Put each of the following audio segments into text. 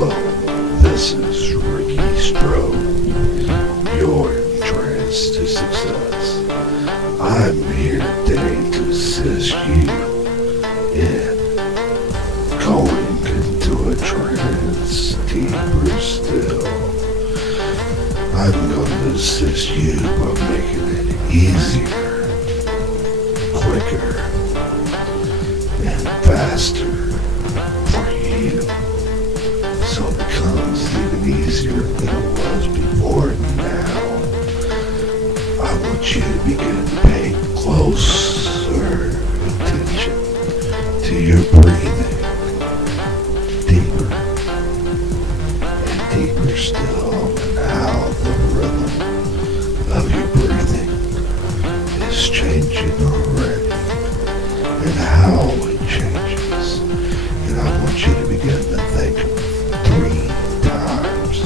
Hello, this is Ricky Strode, your In-Trance to Success. I'm here today to assist you in going into a trance deeper still. I'm going to assist you by making it easier, quicker, and faster for you, so it becomes even easier than it was before. Now I want you to begin to pay closer attention to your breathing, deeper and deeper still, and how the rhythm of your breathing is changing already, and how it changes. And I want you to begin to think 3 times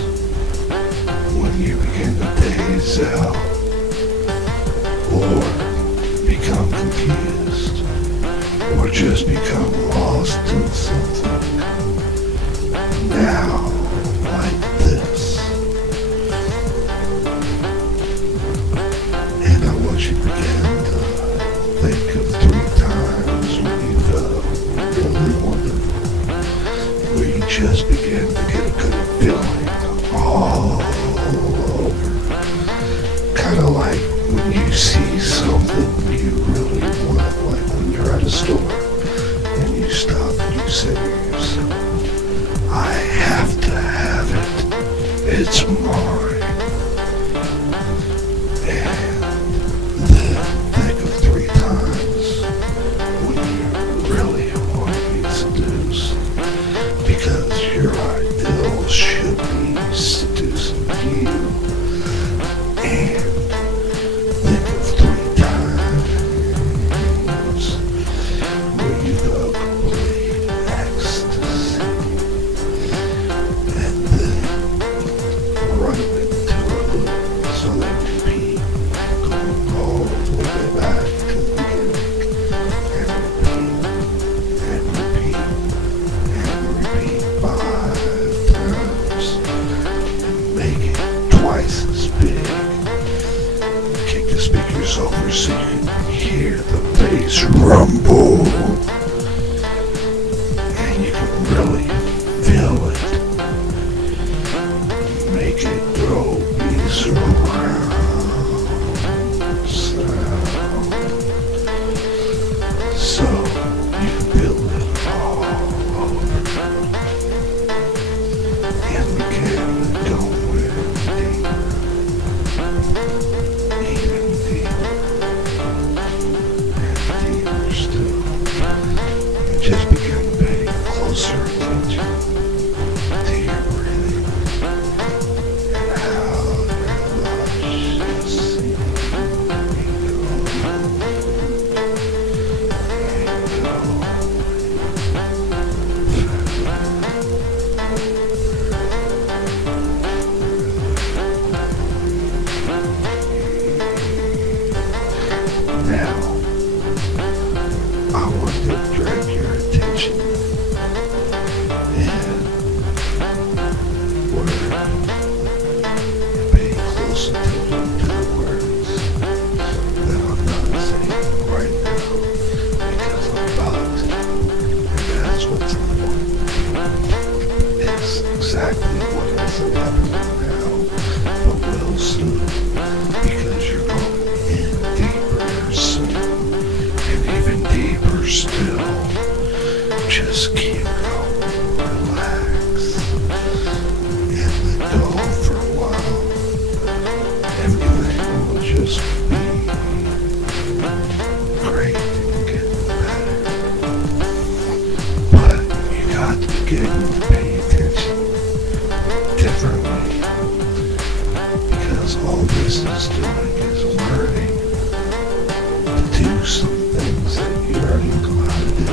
when you begin to daze out or become confused or just become lost in something. Now, like this. And I want you to begin to think of 3 times when you felt really wonderful, where you just begin to get a good feeling all over. Kind of like when you see something you really want, like when you're at a store and you stop and you say to yourself, I have to have it. It's mine. And then think of 3 times when you really want to be seduced, because your ideal should be seducing you. And think of 3 times where you felt complete ecstasy, and then run into a loop so they repeat, going all the way back to the beginning, and repeat, and repeat, and repeat 5 times, and make it twice as big. Kick the speakers over so you can hear the bass rumble, and you can really feel it. Make it go be surround sound, so you can feel it all over, and begin going deeper, even deeper, and deeper still, and just begin paying closer attention to your breathing and how your luscious seems Now, I want to direct your attention and word, and pay close attention to the words that I'm not saying right now, because I'm about to, and that's what's important. It's exactly what isn't happening now, but will soon, because you're going in deeper soon, and even deeper still. Just keep going, relax, and let go for a while. Everything will just be great and get better. But you got to begin to pay attention differently, because all this is doing is learning to do some things that you already know how to do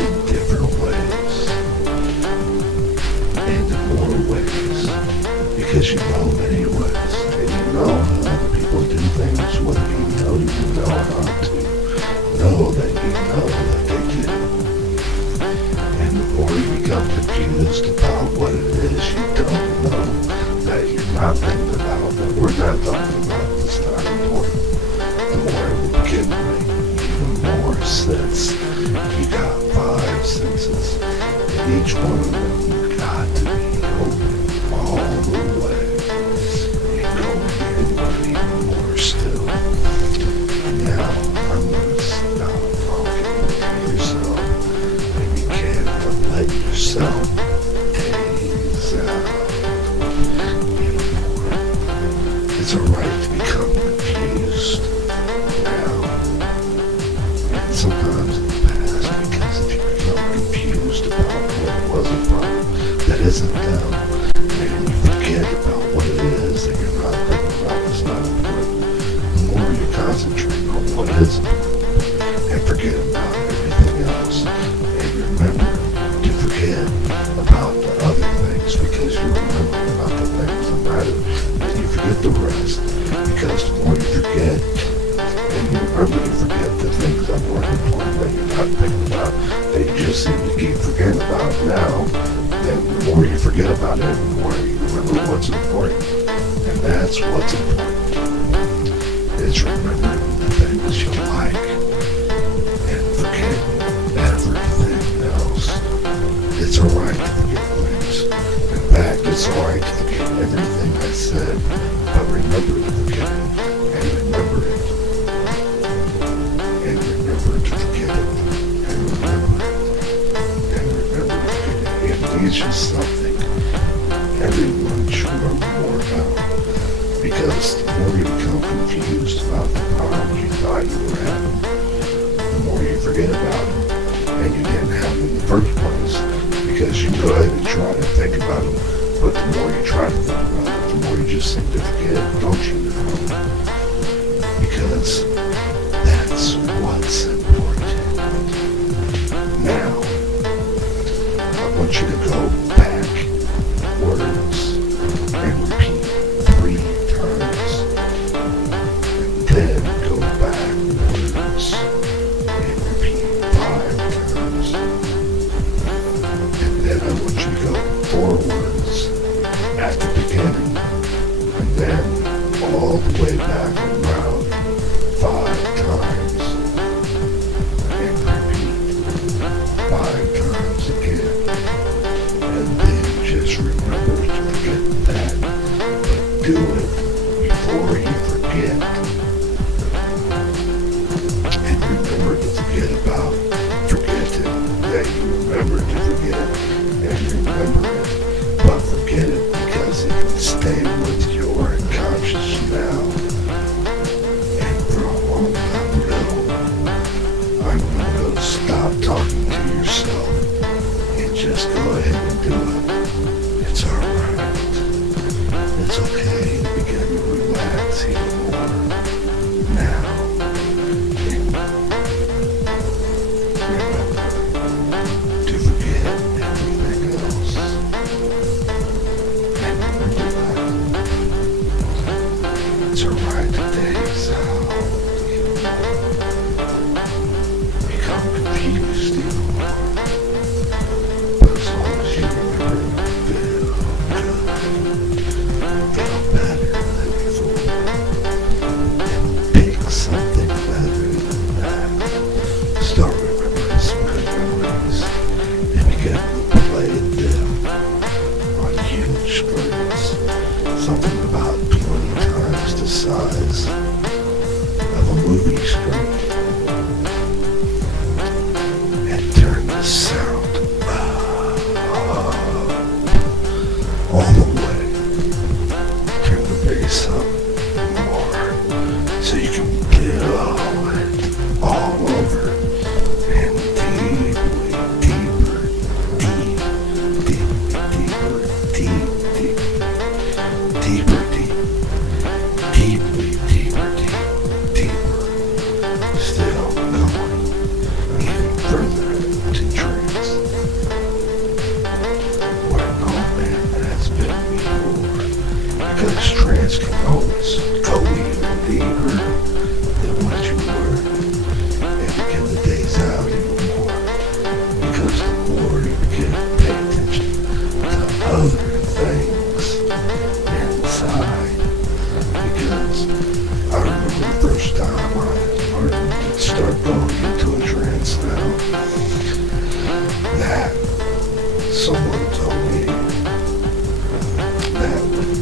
in different ways and in more ways, because you know many ways, and you know how other people do things, whether you know how to know that you know that they do. And the more you become confused confused about what it is you don't know, that you're not thinking about, that we're not talking about, it's not important. The more it will begin to make even more sense. You got 5 senses, and each one of them you got to be open all the way, and go inward even more still. Now I'm going to stop talking to yourself, and begin to let yourself daze out even more. It's alright to become confused now, and sometimes in the past, because if you become confused about what was a problem that isn't them, and you forget about what it is that you're not thinking about that's not important, the more you concentrate on what is important and forget about everything else, and remember to forget about the other things because you remember about the things that matter, and you forget the rest because the more you forget, and you remember to forget the things that are more important that you're not thinking about, that you just seem to keep forgetting about now, then the more you forget about it, the more you remember what's important, and that's what's important. It's remembering the things you like and forgetting everything else. It's alright to forget things. In fact, it's alright to forget everything I said, but remember to forget it, and remember it, and remember to forget it, and remember it, and remember to forget it. It means just something everyone should know more about, because the more you become confused about the problems you thought you were having, the more you forget about them, and you didn't have them in the first place, because you go ahead and try to think about them, but the more you try to think about it, the more you just seem to forget, don't you know? Because that's what's important. Now, I want you to go backwards and repeat 3 times, and then go backwards and repeat 5 times, and then I want you to go forwards at the beginning, and then all the way back around 5 times, and repeat 5 times again, and then just remember to forget that, but do it before you forget, and remember to forget about forgetting that you remember to forget, and remember it, but forget it because it can stay with your conscious now, and for a long time ago, I'm going to stop talking to yourself, and just go ahead and do it. It's alright. It's okay to begin to relax even more now. And remember to forget everything else. And remember that it's alright to daze out even more. Become confused even more. But as long as you remember to feel good, feel better than before, and pick something better than that. Start remembering some good memories and begin to play them on huge screens, something about 20 times the size of a movie screen, and turn the sound all the way. Turn the bass up more so you can feel it all over and deeply, deeper, deep, deep, deeper, deep, deep, deeper, deep, deeply, deeper, deep, deeper, someone told me that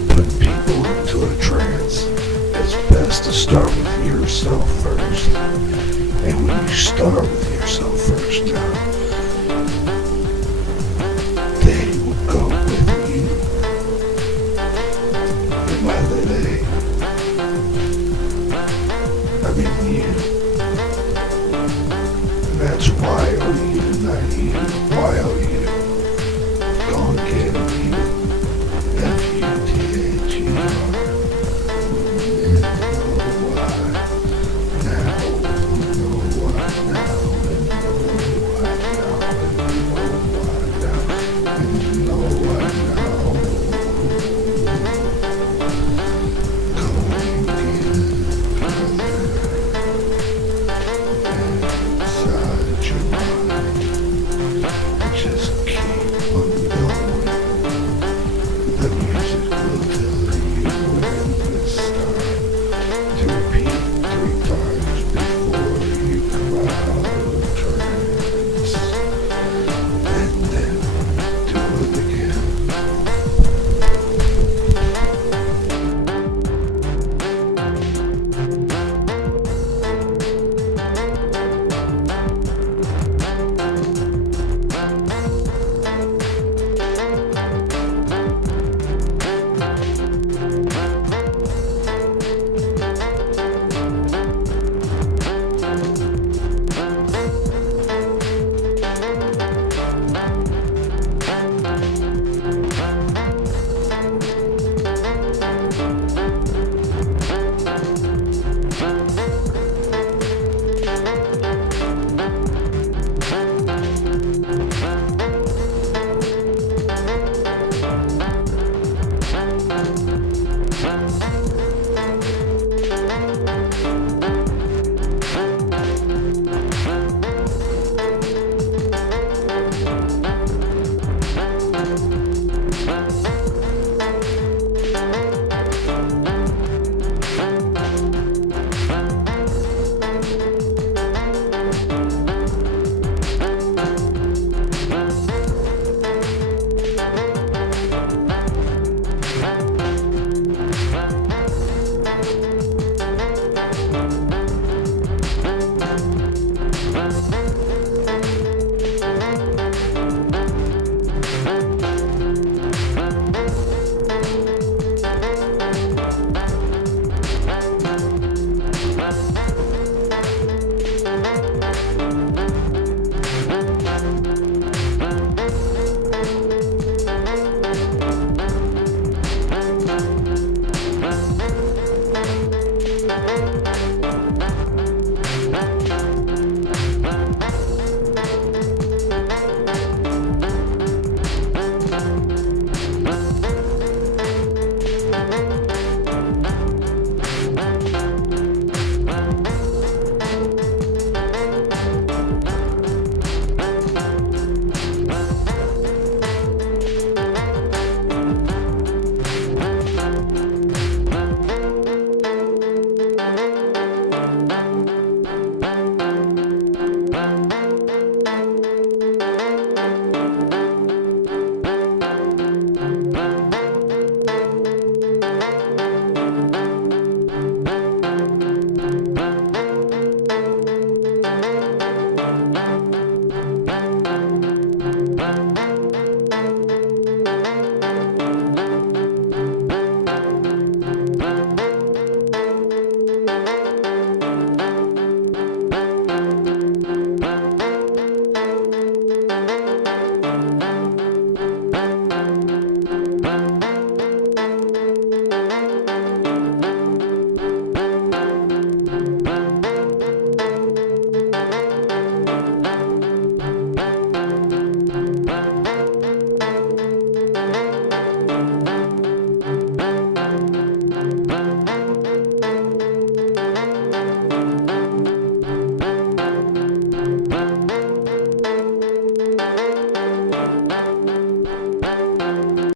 putting people into a trance, it's best to start with yourself first. And when you start with yourself first now,